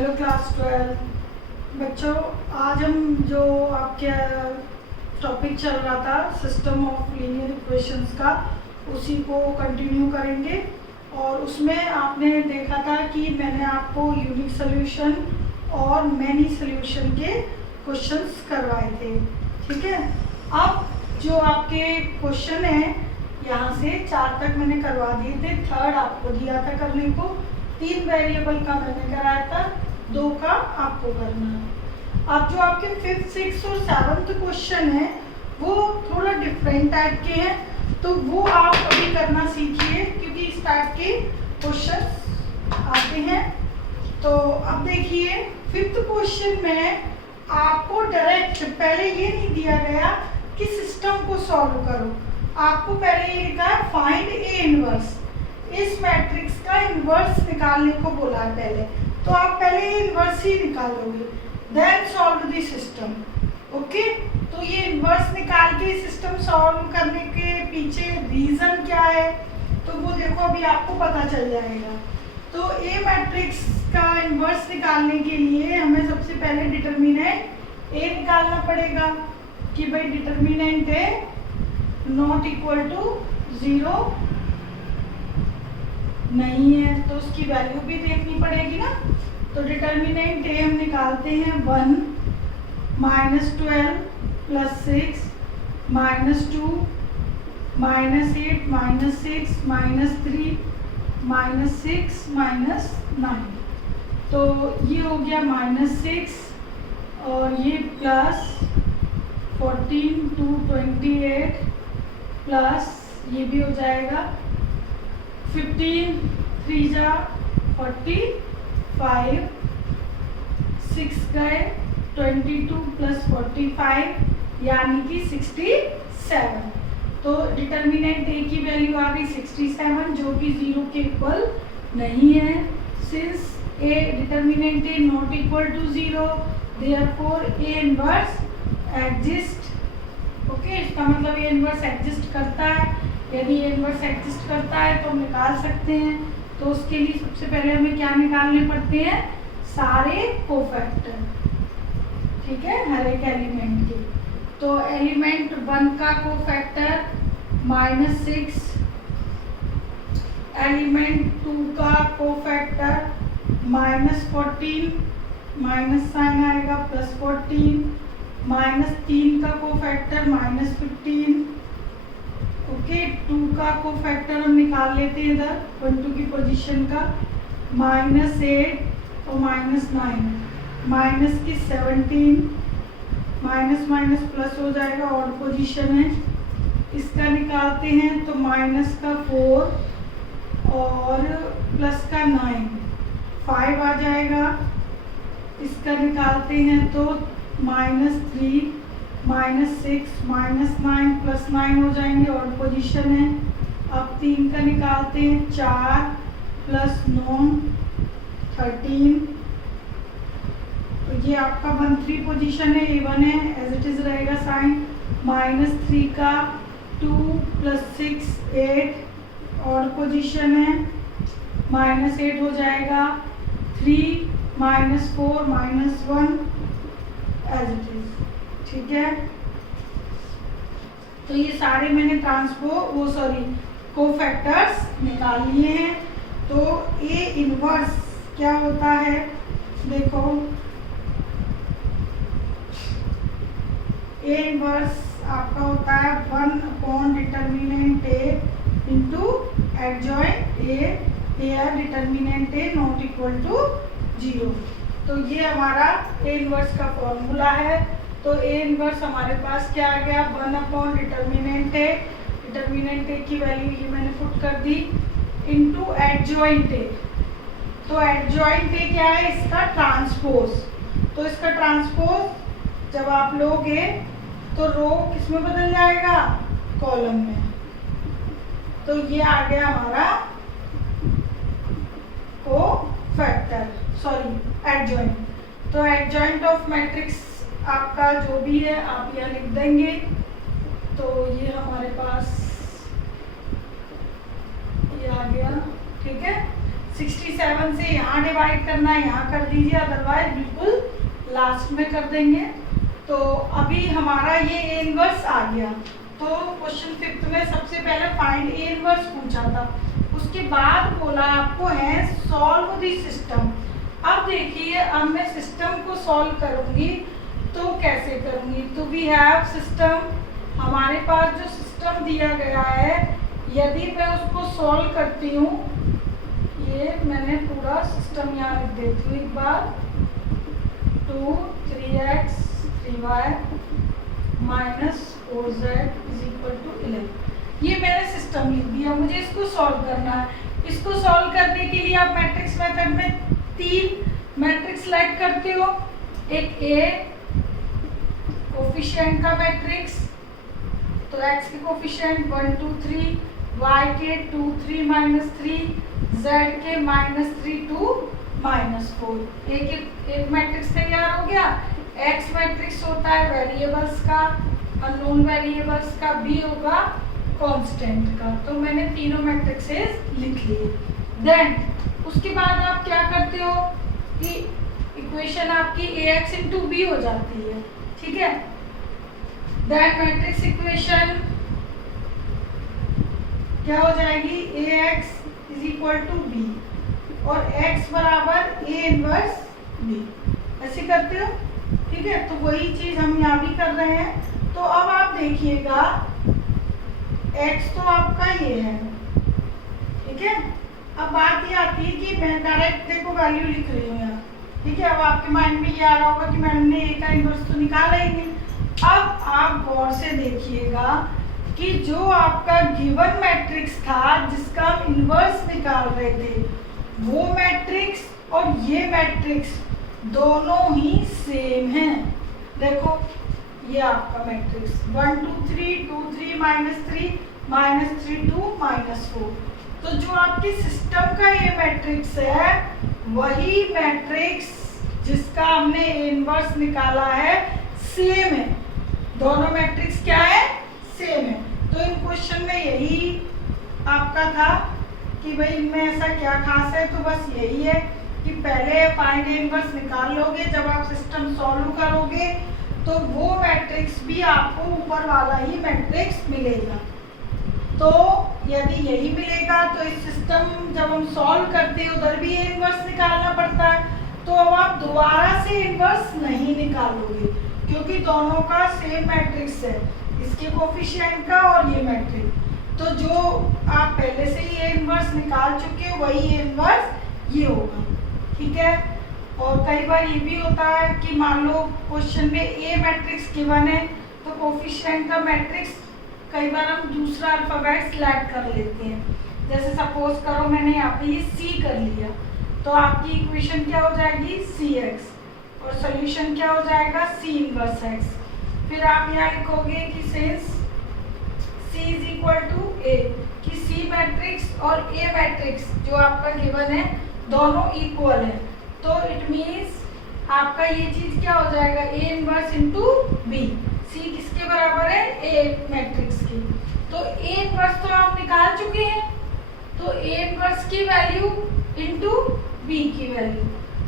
Hello class 12 बच्चों, आज हम जो आपके टॉपिक चल रहा था सिस्टम ऑफ लीनियर इक्वेशंस का, उसी को कंटिन्यू करेंगे। और उसमें आपने देखा था कि मैंने आपको यूनिक सॉल्यूशन और मैनी सॉल्यूशन के क्वेश्चंस करवाए थे। ठीक है, अब जो आपके क्वेश्चन हैं यहाँ से 4 तक मैंने करवा दिए थे, 3rd आपको दिया था करने को, 3 वेरिएबल का मैंने कराया था, 2 का आपको करना है। अब जो आपके 5th, 6th और 7th क्वेश्चन है वो थोड़ा डिफरेंट टाइप के हैं, तो वो आप अभी करना सीखिए क्योंकि इस टाइप के क्वेश्चन आते हैं। तो अब देखिए 5th क्वेश्चन में आपको डायरेक्ट पहले ये नहीं दिया गया कि सिस्टम को सॉल्व करो, आपको पहले ये लिखा है फाइंड ए इनवर्स। इस मैट्रिक्स का इनवर्स निकालने को बोला है पहले, तो आप पहले इनवर्स ही निकालोगे, then solve the system. Okay, तो ये इनवर्स निकाल के सिस्टम सॉल्व करने के पीछे रीजन क्या है तो वो देखो अभी आपको पता चल जाएगा। तो ए मैट्रिक्स का इनवर्स निकालने के लिए हमें सबसे पहले डिटर्मिनेंट ए निकालना पड़ेगा कि भाई determinant A not equal to 0 नहीं है, तो उसकी वैल्यू भी देखनी पड़ेगी ना। तो डिटर्मिनेंट ए हम निकालते हैं 1 -12 + 6 -2 -8 -6 -3 -6 -9। तो ये हो गया -6 और ये प्लस 14 to 28 प्लस ये भी हो जाएगा 15 3 जा 45 6 गए 22 + 45 यानी कि 67। तो डिटर्मिनेंट ए की वैल्यू आ गई 67 जो कि 0 के इक्वल नहीं है। Since A determinant A not equal to 0 therefore A inverse exist. Okay, इसका मतलब ये इनवर्स एग्जिस्ट करता है। यदि ये इनवर्स एग्जिस्ट करता है तो हम निकाल सकते हैं। तो उसके लिए सबसे पहले हमें क्या निकालने पड़ते हैं, सारे कोफैक्टर। ठीक है, हर एक एलिमेंट के। तो एलिमेंट 1 का कोफैक्टर -6, एलिमेंट 2 का कोफैक्टर -14, माइनस साइन आएगा +14, -3 का कोफैक्टर -15। ओके, 2 का कोफैक्टर हम निकाल लेते हैं इधर 1 2 की पोजीशन का, -8 और -9, माइनस की 17, माइनस माइनस प्लस हो जाएगा, और पोजीशन है। इसका निकालते हैं तो माइनस का 4 और प्लस का 9, 5 आ जाएगा। इसका निकालते हैं तो -3 -6 -9 + 9 हो जाएंगे, और पोजीशन है। अब 3 का निकालते हैं 4 + 9 13। तो ये आपका 1 3 पोजीशन है, A1 है, एज इट इज रहेगा साइन। -3 का 2 + 6 8, और पोजीशन है -8 हो जाएगा। 3 -4 -1 एज इट इज। ठीक है, तो ये सारे मैंने कोफैक्टर्स निकाल लिए हैं। तो ए इनवर्स क्या होता है, देखो ए इनवर्स आपका होता है 1 determinant A into adjoint A or determinant A not equal to 0। तो ये हमारा ए इनवर्स का फॉर्मूला है। तो ए इनवर्स हमारे पास क्या आ गया, 1 डिटर्मिनेंट ए, डिटर्मिनेंट ए की वैल्यू ये मैंने पुट कर दी, इंटू एडजॉइंट ए। तो एडजॉइंट ए क्या है, इसका ट्रांसपोज। तो इसका ट्रांसपोज जब आप लोगे तो रो किस में बदल जाएगा, कॉलम में। तो ये आ गया हमारा कोफैक्टर, सॉरी एडजॉइंट। तो एडजॉइंट ऑफ मैट्रिक्स आपका जो भी है आप यहाँ लिख देंगे। तो ये हमारे पास ये आ गया। ठीक है, 67 67 से यहाँ डिवाइड करना है यहाँ कर दीजिए, अदरवाइज बिल्कुल लास्ट में कर देंगे। तो अभी हमारा ये ए इनवर्स आ गया। तो क्वेश्चन 5th में सबसे पहले फाइंड ए इनवर्स पूछा था, उसके बाद बोला आपको है सॉल्व द सिस्टम। अब देखिए, अब मैं सिस्टम को सॉल्व करूंगी तो कैसे करूंगी। तो वी हैव सिस्टम, हमारे पास जो सिस्टम दिया गया है, यदि मैं उसको सॉल्व करती हूँ, ये मैंने पूरा सिस्टम यहाँ लिख देती हूँ एक बार, 2 3x 3y minus 4z is equal to 11। ये मैंने सिस्टम लिख दिया, मुझे इसको सॉल्व करना है। इसको सॉल्व करने के लिए आप मैट्रिक्स मेथड में 3 मैट्रिक्स सेलेक्ट करते हो। एक ए कोफिशिएंट का मैट्रिक्स, तो x के कोफिशिएंट 1 2 3, y के 2 3 माइनस 3, z के -3 2 -4। एक मैट्रिक्स तैयार हो गया। x मैट्रिक्स होता है वेरिएबल्स का, अननोन वेरिएबल्स का, b होगा कांस्टेंट का। तो मैंने तीनों मैट्रिक्सेस लिख लिए। देन उसके बाद आप क्या करते हो कि इक्वेशन आपकी ax इंटू बी हो जाती है, ठीक है। देन मैट्रिक्स इक्वेशन क्या हो जाएगी, ax is equal to B और x बराबर a इनवर्स b, ऐसे करते हो, ठीक है। तो वही चीज हम यहाँ भी कर रहे हैं। तो अब आप देखिएगा x तो आपका ये है, ठीक है। अब बात ये आती है कि मैं डायरेक्ट देखो वैल्यू लिख रही हूँ यहाँ, ठीक है। अब आपके माइंड में ये आ रहा होगा कि मैम ने a का इनवर्स तो निकाला ही नहीं। अब आप गौर से देखिएगा कि जो आपका गिवन मैट्रिक्स था जिसका हम इनवर्स निकाल रहे थे, वो मैट्रिक्स और ये मैट्रिक्स दोनों ही सेम हैं। देखो ये आपका मैट्रिक्स 1 2 3 2 3 -3 -3 2 -4। तो जो आपकी सिस्टम का ये मैट्रिक्स है, वही मैट्रिक्स जिसका हमने इनवर्स निकाला है सेम है। दोनों मैट्रिक्स क्या है, सेम है। तो इन क्वेश्चन में यही आपका था कि भाई इनमें ऐसा क्या खास है। तो बस यही है कि पहले फाइंड इनवर्स निकाल लोगे, जब आप सिस्टम सॉल्व करोगे तो वो मैट्रिक्स भी आपको ऊपर वाला ही मैट्रिक्स मिलेगा। तो यदि यही मिलेगा तो इस सिस्टम जब हम सॉल्व करते हैं उधर भी इनवर्स निकालना पड़ता है। तो अब आप दोबारा से इनवर्स नहीं निकालोगे क्योंकि दोनों का सेम मैट्रिक्स है, इसके कोफिशिएंट का और ये मैट्रिक्स। तो जो आप पहले से ही इनवर्स निकाल चुके हो वही इनवर्स ये होगा, ठीक है। और कई बार ये भी होता है कि मान लो क्वेश्चन में ए मैट्रिक्स गिवन है तो कोफिशिएंट का मैट्रिक्स कई बार हम दूसरा अल्फाबेट सिलेक्ट कर लेते हैं। जैसे सपोज करो मैंने यहाँ पे ये सी कर लिया, तो आपकी इक्वेशन क्या हो जाएगी, सी एक्स, और सोल्यूशन क्या हो जाएगा, सी इनवर्स एक्स। फिर आप यहाँ लिखोगे कि since C is equal to A, कि सी मैट्रिक्स और ए मैट्रिक्स जो आपका गिवन है दोनों इक्वल है। तो इट मीन्स आपका ये चीज क्या हो जाएगा, ए इनवर्स इंटू बी। सी किसके बराबर है, ए मैट्रिक्स की। तो ए इनवर्स तो आप निकाल चुके हैं, तो ए इनवर्स की वैल्यू इंटू बी की वैल्यू।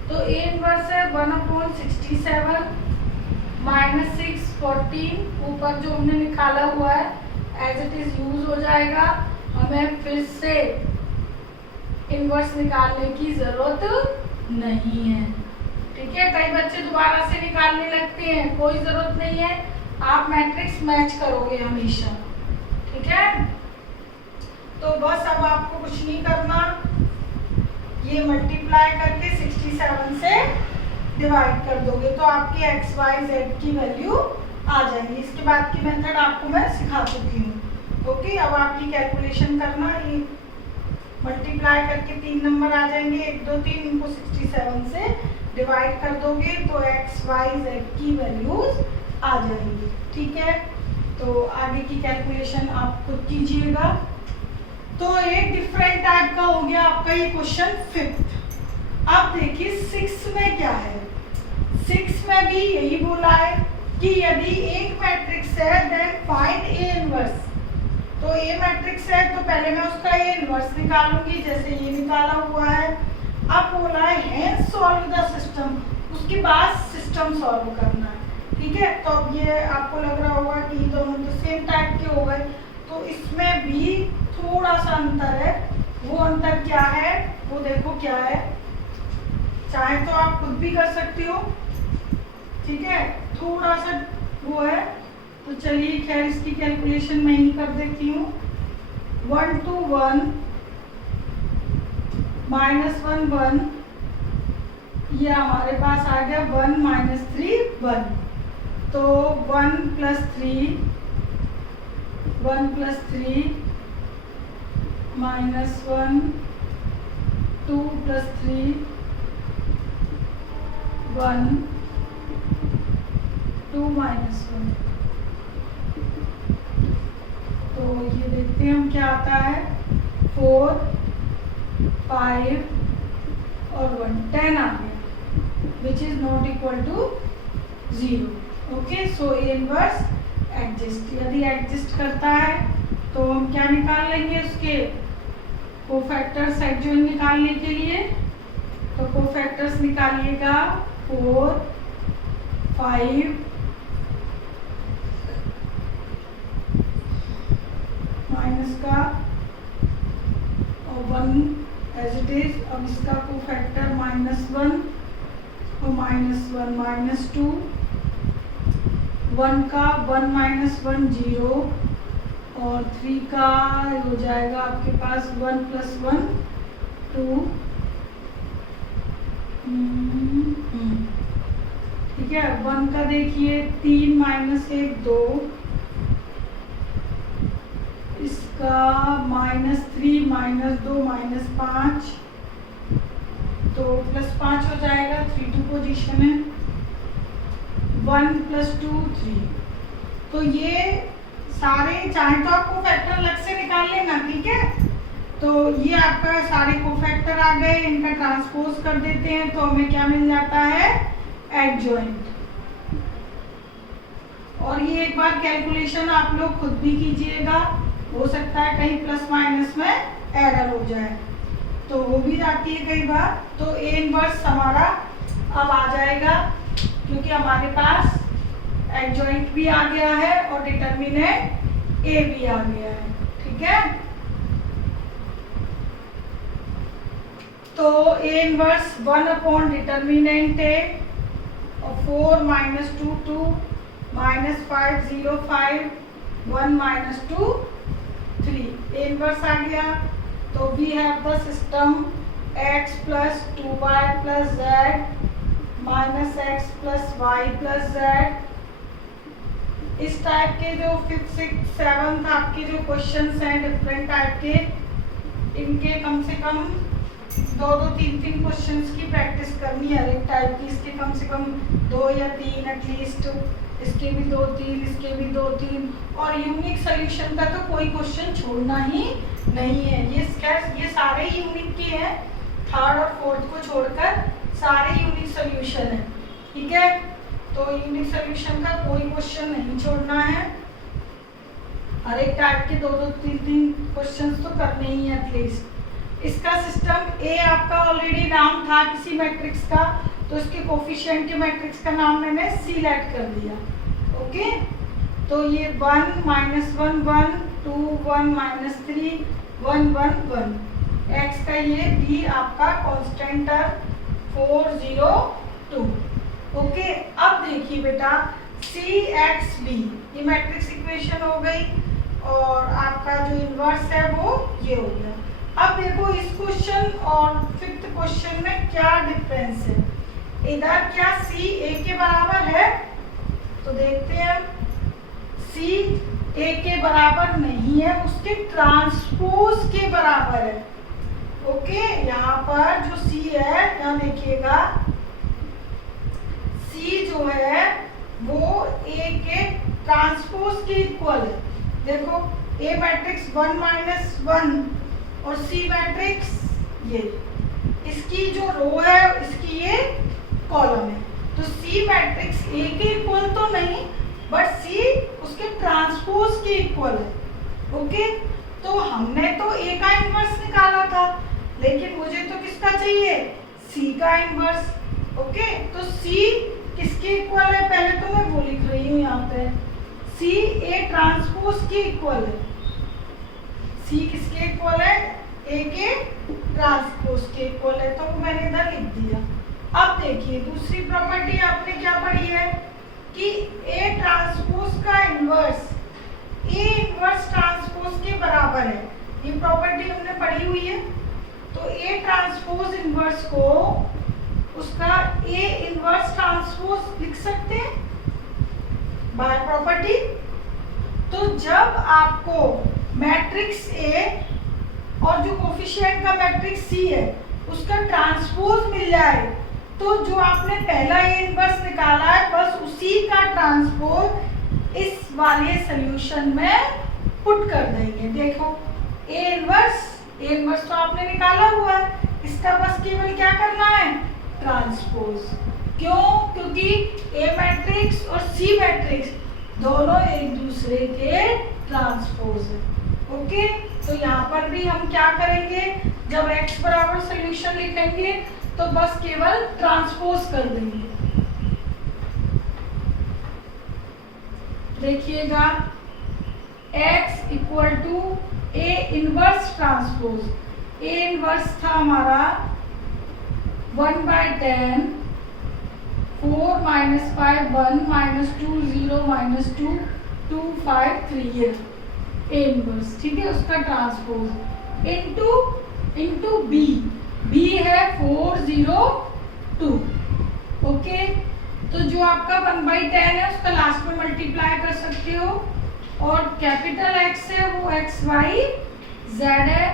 तो ए इनवर्स है 1/67 -6 14, ऊपर जो हमने निकाला हुआ है एज इट इज यूज हो जाएगा। हमें फिर से इनवर्स निकालने की जरूरत नहीं है, ठीक है। कई बच्चे दोबारा से निकालने लगते हैं, कोई जरूरत नहीं है, आप मैट्रिक्स मैच करोगे हमेशा, ठीक है। तो बस अब आपको कुछ नहीं करना, ये मल्टीप्लाई करके 67 से डिवाइड कर दोगे तो आपकी एक्स वाई जेड की वैल्यू आ जाएगी। इसके बाद की मेथड आपको मैं सिखा चुकी हूँ, ओके। अब आपकी कैलकुलेशन करना, ये मल्टीप्लाई करके 3 नंबर आ जाएंगे, 1 2 3, इनको 67 से डिवाइड कर दोगे तो एक्स वाई जेड की वैल्यूज आ जाएंगी, ठीक है। तो आगे की कैलकुलेशन आप खुद कीजिएगा। तो एक डिफरेंट टाइप का हो गया आपका ये क्वेश्चन 5th। अब देखिए 6 में क्या है, 6 में भी यही बोला है कि यदि एक मैट्रिक्स है देन फाइंड ए इनवर्स। तो ए मैट्रिक्स है तो पहले मैं उसका ए इनवर्स निकालूंगी, जैसे ये निकाला हुआ है। अब बोला है सॉल्व द सिस्टम, उसके बाद सिस्टम सॉल्व करना है। ठीक है, तो अब ये आपको लग रहा होगा कि दोनों तो सेम टाइप के हो गए, तो इसमें भी थोड़ा सा अंतर है। वो अंतर क्या है वो देखो क्या है, चाहे तो आप खुद भी कर सकती हो। ठीक है, थोड़ा सा वो है, तो चलिए खैर इसकी कैलकुलेशन मैं ही कर देती हूँ। 1 to 1 -1 1, ये हमारे पास आ गया 1 - 3 1, तो 1 + 3 -1 2 + 3 1 2 - 1। तो ये देखते हैं हम क्या आता है, 4 5 और 1 10 आ गया, which is not equal to 0। Okay, so A inverse adjust, यदि एडजस्ट करता है तो हम क्या निकाल लेंगे, उसके कोफैक्टर्स एडजॉइंट निकालने के लिए। तो कोफैक्टर्स निकालिएगा 4 5 माइनस का और 1 एज इट इज। अब इसका कोफैक्टर -1 और -1 -2, 1 का 1 - 1 0 और 3 का हो जाएगा आपके पास 1 + 1 2। ठीक है, 1 का देखिए 3 - 1 2, इसका -3 - 2 -5, तो +5 हो जाएगा, 3 2 पोजीशन है। 1 + 2 3, तो ये सारे चाहे तो आपको फैक्टर अलग से निकाल लेना। ठीक है, तो ये आपका सारे कोफैक्टर आ गए, इनका ट्रांसपोज कर देते हैं तो हमें क्या मिल जाता है, एडजॉइंट। और ये एक बार कैलकुलेशन आप लोग खुद भी कीजिएगा, हो सकता है कहीं प्लस माइनस में एरर हो जाए, तो हो भी जाती है कई बार। तो ए इनवर्स हमारा अब आ जाएगा, क्योंकि हमारे पास एडजॉइंट भी आ गया है और डिटर्मिनेंट ए भी आ गया है। ठीक है, तो ए इनवर्स 1/डिटर्मिनेंट ए और 4 - 2 2 -5 0 5 1 - 2 3, ए इनवर्स आ गया। तो we have the system x + 2y + z -x + y + z। इस टाइप के जो 5th 6th 7th आपके जो क्वेश्चंस हैं डिफरेंट टाइप के, इनके कम से कम 2 3 क्वेश्चंस की प्रैक्टिस करनी है हर एक टाइप की। इसके कम से कम 2 या 3 एटलीस्ट, इसके भी 2 3, इसके भी 2 3, और यूनिक सोल्यूशन का तो कोई क्वेश्चन छोड़ना ही नहीं है। ये सारे यूनिक के हैं, 3rd और 4th को छोड़कर सारे यूनिक सोल्यूशन है। ठीक है, तो यूनिक सोल्यूशन का कोई क्वेश्चन नहीं छोड़ना है, हर एक टाइप के 2 3 क्वेश्चंस तो करने ही है एटलीस्ट। इसका सिस्टम ए आपका ऑलरेडी नाम था किसी मैट्रिक्स का, तो इसके कोफिशिएंट के मैट्रिक्स का नाम मैंने सी लेट कर दिया। ओके, तो ये 1 - 1 1 2 1 - 3 1 1 1, एक्स का ये बी आपका कांस्टेंट 4 0 2। ओके, अब देखिए बेटा सी एक्स बी, ये मैट्रिक्स इक्वेशन हो गई और आपका जो इनवर्स है वो ये हो गया। अब देखो इस क्वेश्चन और 5th क्वेश्चन में क्या डिफरेंस है, इधर क्या सी ए के बराबर है, तो देखते हैं सी ए के बराबर नहीं है, उसके ट्रांसपोज के बराबर है। ओके, यहाँ पर जो सी है, यहाँ देखिएगा सी जो है वो ए के ट्रांसपोज के इक्वल है। देखो ए मैट्रिक्स 1 - 1 और सी मैट्रिक्स ये, इसकी जो रो है इसकी ये कॉलम है, तो सी मैट्रिक्स ए के इक्वल तो नहीं बट सी उसके ट्रांसपोज के इक्वल है। ओके, तो हमने तो ए का इनवर्स निकाला था, लेकिन मुझे तो किसका चाहिए, सी का इनवर्स। ओके, तो सी किसके इक्वल है, पहले तो मैं वो लिख रही हूँ यहाँ पे, सी ए ट्रांसपोज के इक्वल है। सी किसके इक्वल है, ए के ट्रांसपोज के इक्वल है, तो मैंने इधर लिख दिया। अब देखिए दूसरी प्रॉपर्टी आपने क्या पढ़ी है कि ए ट्रांसपोज का इनवर्स ए इनवर्स ट्रांसपोज के बराबर है। ये प्रॉपर्टी हमने पढ़ी हुई है। तो ए ट्रांसपोज इनवर्स को उसका ए इनवर्स ट्रांसपोज लिख सकते हैं बाय प्रॉपर्टी। तो जब आपको मैट्रिक्स ए और जो कोफिशिएंट का मैट्रिक्स सी है उसका ट्रांसपोज मिल जाए, तो जो आपने पहला ए इनवर्स निकाला है बस उसी का ट्रांसपोज इस वाले सॉल्यूशन में पुट कर देंगे। देखो ए इनवर्स तो आपने निकाला हुआ है, इसका बस केवल क्या करना है, ट्रांसपोज। क्यों, क्योंकि ए मैट्रिक्स और सी मैट्रिक्स दोनों एक दूसरे के ट्रांसपोज है। ओके, तो यहाँ पर भी हम क्या करेंगे, जब x बराबर सॉल्यूशन लिखेंगे तो बस केवल ट्रांसपोज कर देंगे। देखिएगा x equal to A inverse transpose. A inverse था हमारा 1/10 4 - 5 1 - 2 0 - 2 2 5 3 है ए इनवर्स, ठीक है, उसका ट्रांसपोज इनटू बी है 4 0 2। ओके, तो जो आपका 1/10 है उसका लास्ट में मल्टीप्लाई कर सकते हो, और कैपिटल X है वो XYZ है,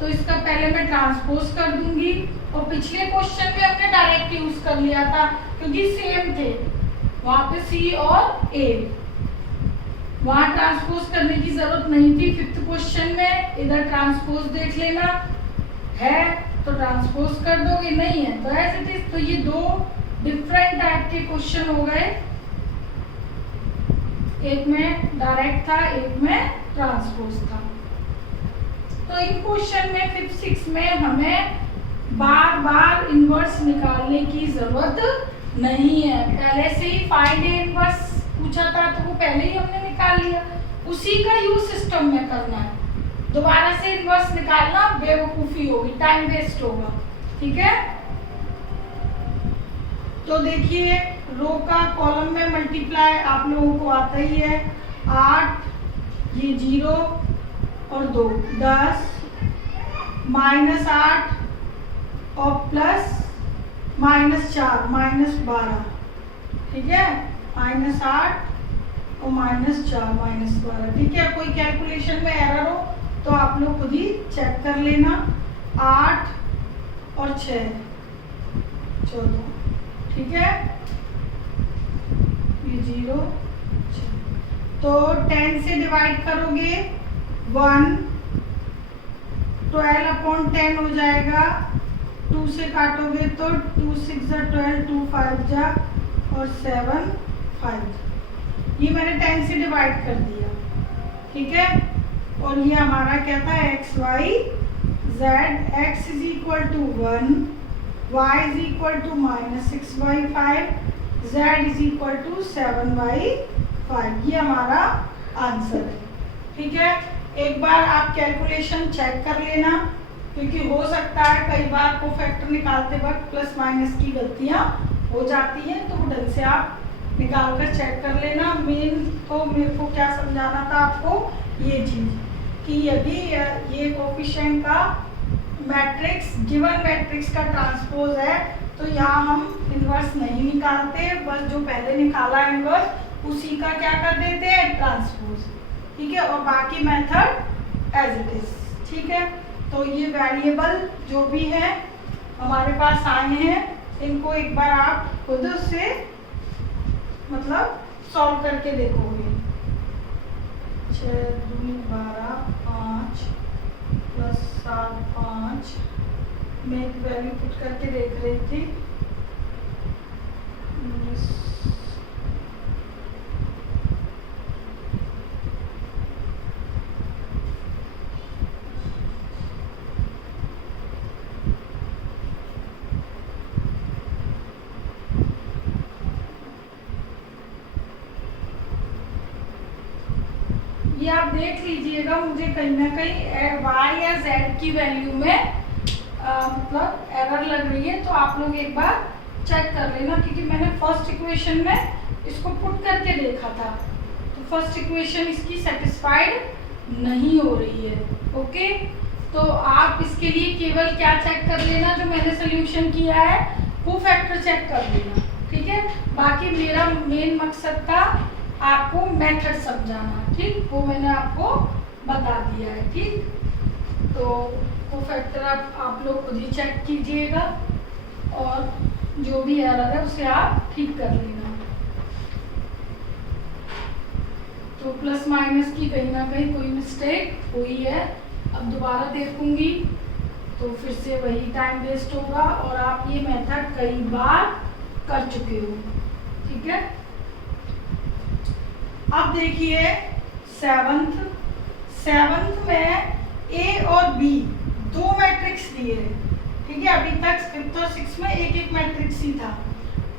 तो इसका पहले मैं ट्रांसपोज कर दूंगी। और पिछले क्वेश्चन में हमने डायरेक्ट यूज कर लिया था क्योंकि सेम थे, वहां पे C और A, वहां ट्रांसपोज करने की जरूरत नहीं थी। फिफ्थ क्वेश्चन में इधर ट्रांसपोज देख लेना, है तो ट्रांसपोज कर दोगे, नहीं है तो एज इट इज। तो ये दो डिफरेंट टाइप के क्वेश्चन हो गए, एक में डायरेक्ट था, एक में ट्रांसपोज था। तो इन क्वेश्चन में 5, 6 में हमें बार बार इनवर्स निकालने की जरूरत नहीं है, पहले से ही फाइंड ए इनवर्स पूछा था तो वो पहले ही हमने निकाल लिया, उसी का यूज सिस्टम में करना है। दोबारा से इनवर्स निकालना बेवकूफी होगी, टाइम वेस्ट होगा, ठीक है। तो देखिए रो का कॉलम में मल्टीप्लाई आप लोगों को आता ही है, 8 ये 0 और 2 10 -8 और प्लस -4 -12, ठीक है, -8 और -4 -12, ठीक है। कोई कैलकुलेशन में एरर हो तो आप लोग खुद ही चेक कर लेना। 8 और 6 14, ठीक है, ये 0 6, तो 10 से डिवाइड करोगे 1, 12/10 हो जाएगा, 2 से काटोगे तो 2 6 जा 12, 2 5 जा और 7 5। ये मैंने 10 से डिवाइड कर दिया, ठीक है। और ये हमारा क्या था, XYZ, X is equal to 1, Y is equal to -6/5, Z is equal to 7/5। ये हमारा आंसर है, ठीक है। एक बार आप कैलकुलेशन चेक कर लेना, क्योंकि हो सकता है कई बार को फैक्टर निकालते वक्त प्लस माइनस की गलतियां हो जाती हैं, तो ढंग से आप निकाल कर चेक कर लेना। मेन तो मेरे को क्या समझाना था आपको, ये चीज़ कि यदि ये कोफिशिएंट का मैट्रिक्स गिवन मैट्रिक्स का ट्रांसपोज है तो यहाँ हम इनवर्स नहीं निकालते, बस जो पहले निकाला इनवर्स उसी का क्या कर देते हैं, ट्रांसपोज, ठीक है, और बाकी मेथड एज इट इज, ठीक है। तो ये वेरिएबल जो भी है हमारे पास आए हैं, इनको एक बार आप खुद से मतलब सॉल्व करके देखोगे। 6 2 12 5 प्लस 7 5, मैं एक वैल्यू पुट करके देख रही थी, 19 ये आप देख लीजिएगा, मुझे कहीं ना कहीं y या z की वैल्यू में मतलब एरर लग रही है, तो आप लोग एक बार चेक कर लेना, क्योंकि मैंने फर्स्ट इक्वेशन में इसको पुट करके देखा था, तो फर्स्ट इक्वेशन इसकी सेटिस्फाइड नहीं हो रही है। ओके, तो आप इसके लिए केवल क्या चेक कर लेना, जो मैंने सोल्यूशन किया है वो फैक्टर चेक कर लेना, ठीक है। बाकी मेरा मेन मकसद था आपको मेथड समझाना, ठीक, वो मैंने आपको बता दिया है, ठीक। तो वो फैक्टर आप लोग खुद ही चेक कीजिएगा और जो भी एरर है उसे आप ठीक कर लेना। तो प्लस माइनस की कहीं ना कहीं कोई मिस्टेक हुई है, अब दोबारा देखूंगी तो फिर से वही टाइम वेस्ट होगा और आप ये मेथड कई बार कर चुके हो, ठीक है। अब देखिए सेवंथ में ए और बी दो मैट्रिक्स दिए हैं, ठीक है। अभी तक फिफ्थ और सिक्स में एक एक मैट्रिक्स ही था,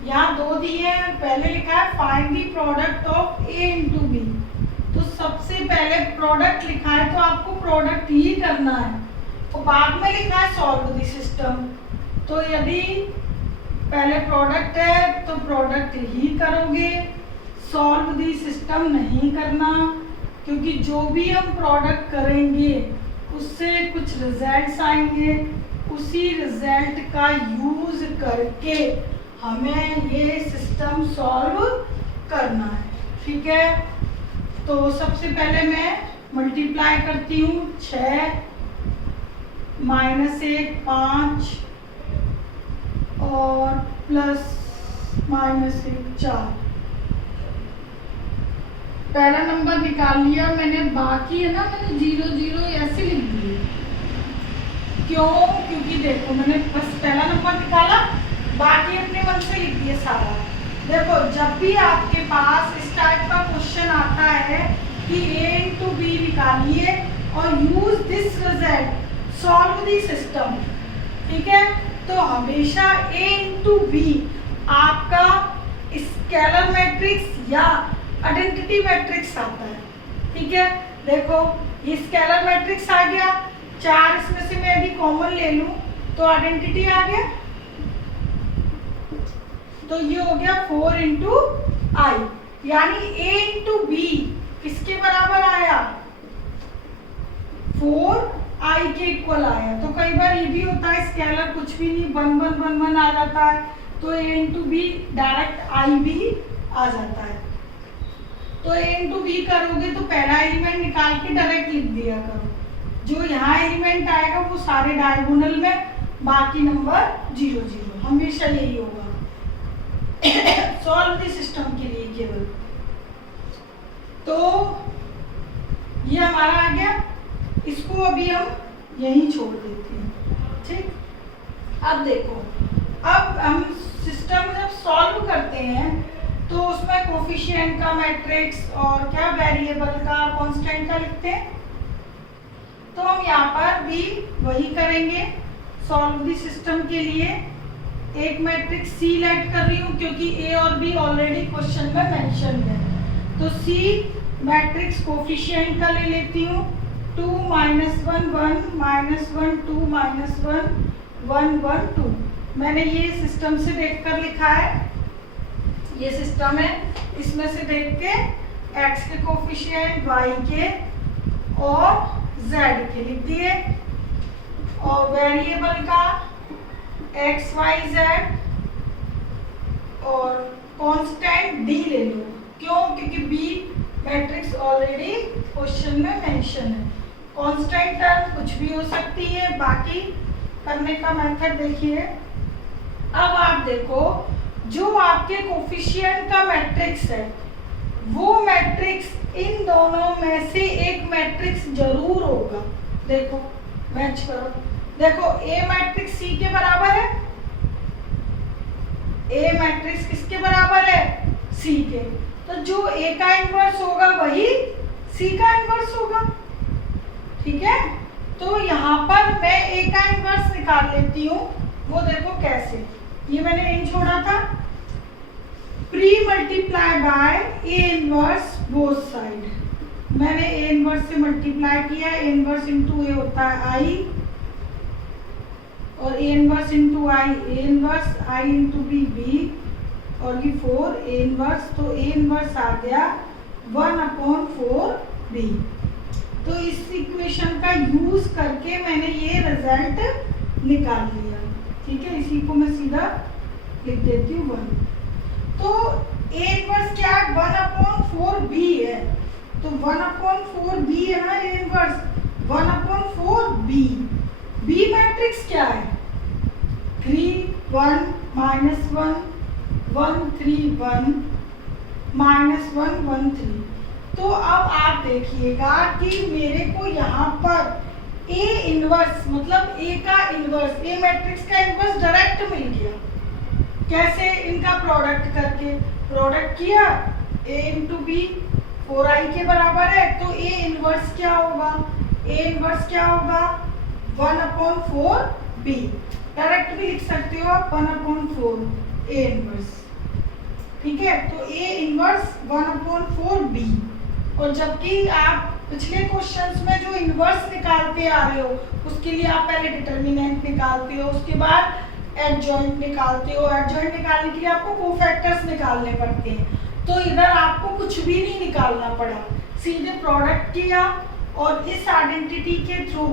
यहाँ दो दिए हैं। पहले लिखा है find the product of A into B, तो सबसे पहले प्रोडक्ट लिखा है तो आपको प्रोडक्ट ही करना है, और बाद में लिखा है सॉल्व द सिस्टम, तो यदि पहले प्रोडक्ट है तो प्रोडक्ट ही करोगे, सॉल्व द सिस्टम नहीं करना, क्योंकि जो भी हम प्रोडक्ट करेंगे उससे कुछ रिजल्ट्स आएंगे, उसी रिजल्ट का यूज करके हमें ये सिस्टम सॉल्व करना है, ठीक है। तो सबसे पहले मैं मल्टीप्लाई करती हूँ, 6 -1 5 और प्लस -1 4। पहला नंबर निकाल लिया मैंने, बाकी है ना मैंने 0 0 ऐसे लिख दिए, क्यों, क्योंकि देखो मैंने बस पहला नंबर निकाला, बाकी अपने मन से लिख दिए सारा। देखो जब भी आपके पास इस टाइप का क्वेश्चन आता है कि a इंटू बी निकालिए और use this result solve the system, ठीक है, तो हमेशा a इंटू बी आपका स्केलर मैट्रिक्स या आइडेंटिटी मैट्रिक्स आता है, ठीक है। देखो ये स्केलर मैट्रिक्स आ गया, 4 इसमें से मैं यदि कॉमन ले लूं तो आइडेंटिटी आ गया, तो ये हो गया 4 इंटू आई, यानी a इंटू बी किसके बराबर आया, 4i के इक्वल आया। तो कई बार ये भी होता है स्केलर कुछ भी नहीं 1 1 1 1 आ जाता है, तो a इंटू बी डायरेक्ट आई भी आ जाता है। तो a इंटू बी करोगे तो पहला एलिमेंट निकाल के डायरेक्ट लिख दिया करो, जो यहाँ एलिमेंट आएगा वो सारे डायगोनल में, बाकी नंबर 0 0, हमेशा यही होगा सॉल्व द सिस्टम के लिए केवल। तो ये हमारा आ गया, इसको अभी हम यहीं छोड़ देते हैं, ठीक। अब देखो, अब हम सिस्टम जब सॉल्व करते हैं तो उसमें कोफिशिएंट का मैट्रिक्स और क्या वेरिएबल का कांस्टेंट का लिखते हैं, तो हम यहाँ पर भी वही करेंगे सॉल्व द सिस्टम के लिए। एक मैट्रिक्स सी लेट कर रही हूँ क्योंकि ए और बी ऑलरेडी क्वेश्चन में मेंशन है, तो सी मैट्रिक्स कोफिशिएंट का ले लेती हूँ, 2 -1 1 -1 2 -1 1 1 2। मैंने ये सिस्टम से देखकर लिखा है, ये सिस्टम है, इसमें से देख के x के कोफिशिएंट, y के और z के लिख दिए, और वेरिएबल का x y z और कांस्टेंट d ले लो, क्यों, क्योंकि b मैट्रिक्स ऑलरेडी क्वेश्चन में मेंशन है। कांस्टेंट टर्म कुछ भी हो सकती है, बाकी करने का मेथड देखिए। अब आप देखो जो आपके कोफिशिएंट का मैट्रिक्स है वो मैट्रिक्स इन दोनों में से एक मैट्रिक्स जरूर होगा। देखो मैच करो, देखो ए मैट्रिक्स सी के बराबर है, ए मैट्रिक्स किसके बराबर है, सी के, तो जो ए का इनवर्स होगा वही सी का इनवर्स होगा, ठीक है। तो यहाँ पर मैं ए का इनवर्स निकाल लेती हूँ, वो देखो कैसे, ये मैंने नहीं छोड़ा था, pre multiply by A inverse both side, मैंने ए इनवर्स से मल्टीप्लाई किया, ए इनवर्स इंटू ए होता है आई, और A inverse into I A inverse, I into B B, और ये 4 ए इनवर्स, तो ए इनवर्स आ गया 1/4 बी। तो इस इक्वेशन का यूज करके मैंने ये रिजल्ट निकाल लिया। ठीक है, इसी को मैं सीधा लिख देती हूँ 1। तो ए इनवर्स क्या है, 1/4 बी है, तो 1/4 बी है ना A inverse, 1/4 B. B matrix क्या है, 3 1 -1 1 3 1 -1 1 3। तो अब आप देखिएगा कि मेरे को यहाँ पर ए इनवर्स मतलब ए का इनवर्स, ए मैट्रिक्स का इनवर्स डायरेक्ट मिल गया। कैसे, इनका प्रोडक्ट करके, प्रोडक्ट किया ए इंटू बी 4i के बराबर है, तो ए इनवर्स क्या होगा, ए इनवर्स क्या होगा 1/4 बी। डायरेक्ट भी लिख सकते हो आप 1/4 ए इनवर्स। ठीक है, तो ए इनवर्स 1/4 बी। और जबकि आप पिछले क्वेश्चंस में जो इनवर्स निकालते आ रहे हो उसके लिए आप पहले डिटर्मिनेंट निकालते हो, उसके बाद एडजॉइंट निकालते हो, एडजॉइंट निकालने के लिए आपको कोफैक्टर्स निकालने पड़ते हैं। तो इधर आपको कुछ भी नहीं निकालना पड़ा, सीधे प्रोडक्ट किया और इस आइडेंटिटी के थ्रू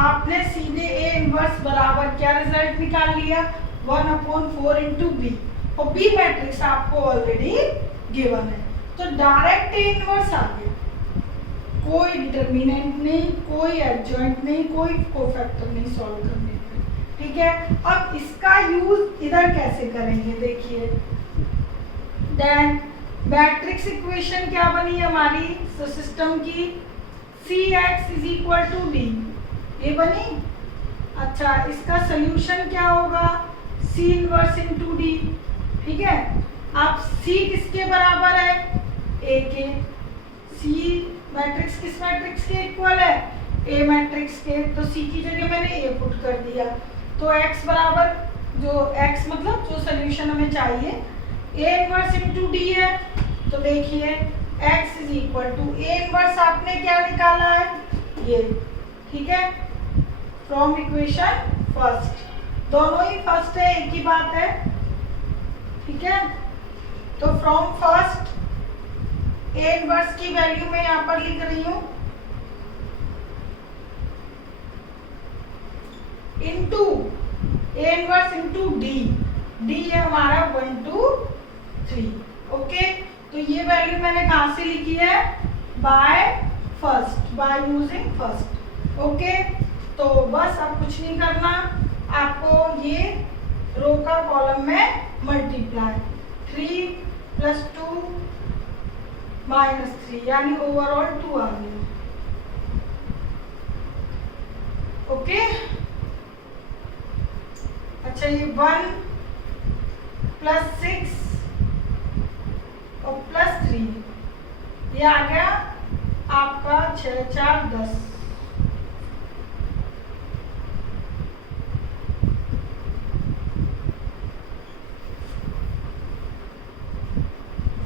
आपने सीधे ए इनवर्स बराबर क्या रिजल्ट निकाल लिया 1/4 इंटू बी, और बी मैट्रिक्स आपको ऑलरेडी गिवन है। तो डायरेक्ट ए इनवर्स आ गया, कोई डिटर्मिनेंट नहीं, कोई एडजॉइंट नहीं, कोई कोफैक्टर नहीं सॉल्व करने के। ठीक है, अब इसका यूज इधर कैसे करेंगे देखिए। देन मैट्रिक्स इक्वेशन क्या बनी हमारी सिस्टम की, Cx = D, ये बनी। अच्छा, इसका सोल्यूशन क्या होगा, C इनवर्स इंटू D। ठीक है, अब C किसके बराबर है, A के। C मैट्रिक्स किस मैट्रिक्स के इक्वल है, A मैट्रिक्स के, तो C की जगह मैंने A पुट कर दिया। तो x बराबर, जो x मतलब जो सोल्यूशन हमें चाहिए A इनवर्स इंटू D है, तो देखिए x = A इनवर्स आपने क्या निकाला है ये। ठीक है, फ्रॉम इक्वेशन फर्स्ट, दोनों ही फर्स्ट है, एक ही बात है। ठीक है, तो फ्रॉम फर्स्ट ए इनवर्स की वैल्यू मैं यहाँ पर लिख रही हूँ इंटू ए इनवर्स इंटू डी, डी है हमारा 1 2 3। ओके, तो ये वैल्यू मैंने कहाँ से लिखी है, by first, by using first. Okay, तो बस अब कुछ नहीं करना, आपको ये रो का कॉलम में मल्टीप्लाई 3 + 2 -3 यानी ओवरऑल 2 आ गया। ओके, अच्छा, ये 1 + 6 और +3 ये आ गया आपका 6 4 10।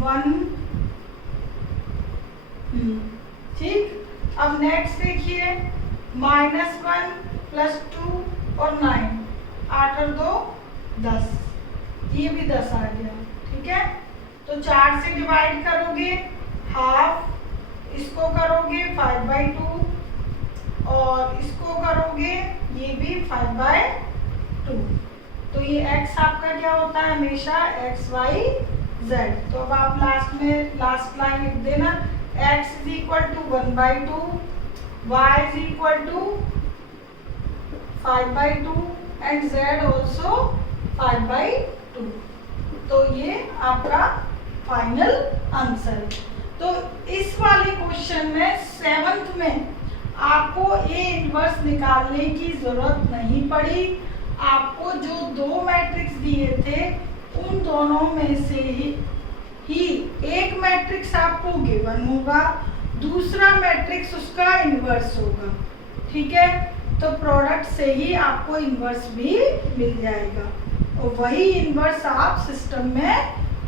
1 ठीक, अब नेक्स्ट देखिए -1 + 2 और 9, 8 और 2 10, ये भी 10 आ गया। ठीक है, तो 4 से डिवाइड करोगे हाफ, इसको करोगे 5/2 और इसको करोगे ये भी 5/2। तो ये x आपका क्या होता है हमेशा x y z। तो अब आप लास्ट लाइन लिख देना, x = 1/2, y = 5/2 and z also 5/2। तो ये आपका फाइनल आंसर। तो इस वाले क्वेश्चन में 7th में आपको ए इनवर्स निकालने की जरूरत नहीं पड़ी। आपको जो 2 मैट्रिक्स दिए थे उन दोनों में से ही एक मैट्रिक्स आपको गिवन होगा, दूसरा मैट्रिक्स उसका इनवर्स होगा। ठीक है, तो प्रोडक्ट से ही आपको इनवर्स भी मिल जाएगा और वही इनवर्स आप सिस्टम में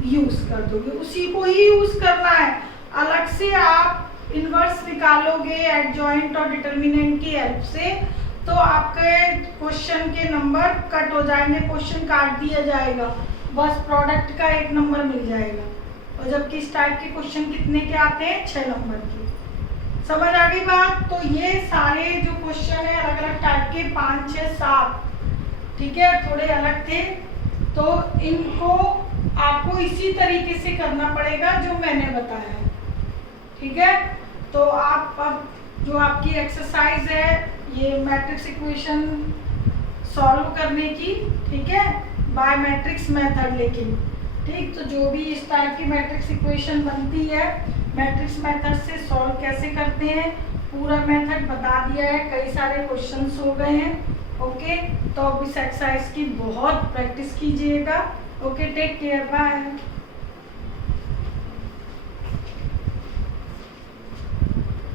यूज कर दोगे, उसी को ही यूज करना है। अलग से आप इनवर्स निकालोगे एडजॉइंट और डिटर्मिनेंट की हेल्प से तो आपके क्वेश्चन के नंबर कट हो जाएंगे, क्वेश्चन काट दिया जाएगा, बस प्रोडक्ट का 1 नंबर मिल जाएगा। और जबकि इस टाइप के क्वेश्चन कितने के आते हैं, 6 नंबर के। समझ आ गई बात? तो ये सारे जो क्वेश्चन है अलग अलग टाइप के 5, 6, 7, ठीक है, थोड़े अलग थे, तो इनको आपको इसी तरीके से करना पड़ेगा जो मैंने बताया है, ठीक है। तो आप अब जो आपकी एक्सरसाइज है ये मैट्रिक्स इक्वेशन सॉल्व करने की, ठीक है, बाय मैट्रिक्स मेथड, लेकिन ठीक, तो जो भी इस टाइप की मैट्रिक्स इक्वेशन बनती है मैट्रिक्स मेथड से सॉल्व कैसे करते हैं पूरा मेथड बता दिया है, कई सारे क्वेश्चंस हो गए हैं। ओके, तो अब इस एक्सरसाइज की बहुत प्रैक्टिस कीजिएगा। Okay, take care, bye.